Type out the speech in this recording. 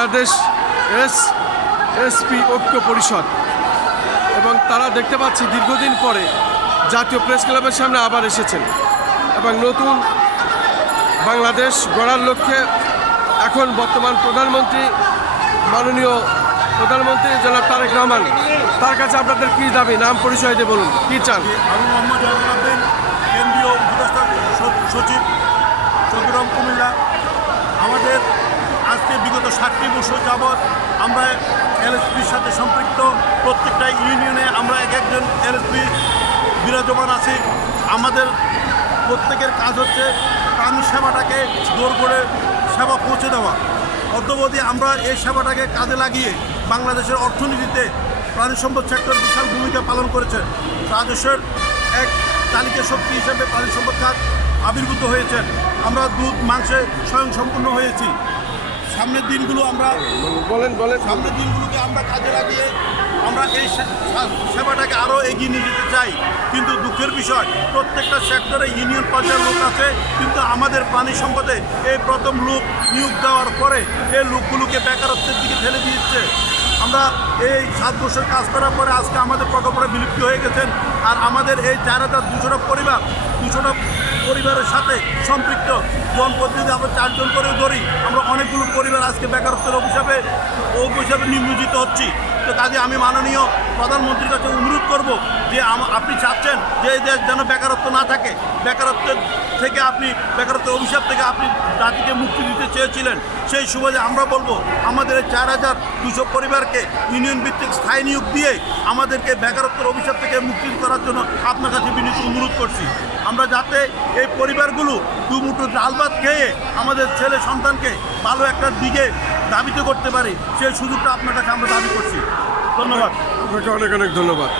Bangladesh SP ঐক্য পরিষদ, এবং তারা দেখতে পাচ্ছি দীর্ঘদিন পরে জাতীয় প্রেস ক্লাবের সামনে আবার এসেছেন এবং নতুন বাংলাদেশ গড়ার লক্ষ্যে এখন বর্তমান প্রধানমন্ত্রী মাননীয় প্রধানমন্ত্রী জনাব তারেক রহমান, তার কাছে আপনাদের কী দাবি? নাম পরিচয় দিয়ে বলুন, কী চান? আমি মোহাম্মদ জালালউদ্দিন, কেন্দ্রীয় উপদেষ্টা সচিব, চট্টগ্রাম, কুমিল্লা। আমাদের আজকে বিগত 60টি বছর যাবৎ আমরা এলএসপির সাথে সম্পৃক্ত। প্রত্যেকটা ইউনিয়নে আমরা একজন এলএসপি বিরাজমান আছি। আমাদের প্রত্যেকের কাজ হচ্ছে প্রাণী সেবাটাকে জোর করে সেবা পৌঁছে দেওয়া। অদ্যবধি আমরা এই সেবাটাকে কাজে লাগিয়ে বাংলাদেশের অর্থনীতিতে প্রাণী সম্পদ সেক্টর বিশাল ভূমিকা পালন করেছেন। রাজস্বের এক চালিকা শক্তি হিসেবে প্রাণী সম্পদ খাত আবির্ভূত হয়েছেন। আমরা দুধ মাংসে স্বয়ংসম্পূর্ণ হয়েছি। সামনের দিনগুলো আমরা সামনের দিনগুলোকে আমরা কাজে লাগিয়ে আমরা এই সেবাটাকে আরও এগিয়ে নিয়ে যেতে চাই। কিন্তু দুঃখের বিষয়, প্রত্যেকটা সেক্টরে ইউনিয়ন পর্যায়ের লোক আছে, কিন্তু আমাদের প্রাণী সম্পদে এই প্রথম লোক নিয়োগ দেওয়ার পরে এই লোকগুলোকে বেকারত্বের দিকে ঠেলে দিচ্ছে। আমরা এই 7 বছর কাজ করার পরে আজকে আমাদের প্রকল্পটা বিলুপ্ত হয়ে গেছেন। আর আমাদের এই 4200টা পরিবার, 200টা পরিবারের সাথে সম্পৃক্ত জনপ্রতিনিধি আমরা 4 জন করেও ধরি। আমরা অনেকগুলো পরিবার আজকে বেকারত্বের অভিশাপে নিয়োজিত হচ্ছি। তো কাজে আমি মাননীয় প্রধানমন্ত্রীর কাছে অনুরোধ করব যে আপনি চাচ্ছেন যে এই দেশ যেন বেকারত্ব না থাকে, বেকারত্বের অভিশাপ থেকে আপনি জাতিকে মুক্তি দিতে চেয়েছিলেন। সেই সুবাদে আমরা বলবো আমাদের এই 4200 পরিবারকে ইউনিয়ন ভিত্তিক স্থায়ী নিয়োগ দিয়ে আমাদেরকে বেকারত্বের অভিশাপ থেকে মুক্তি করার জন্য আপনার কাছে বিনীত অনুরোধ করছি। আমরা যাতে এই পরিবারগুলো দুমুঠো ডাল ভাত খেয়ে আমাদের ছেলে সন্তানকে ভালো একটা দিকে ধাবিত করতে পারি, সেই সুযোগটা আপনার কাছে আমরা দাবি করছি। ধন্যবাদ। আপনাকে অনেক অনেক ধন্যবাদ।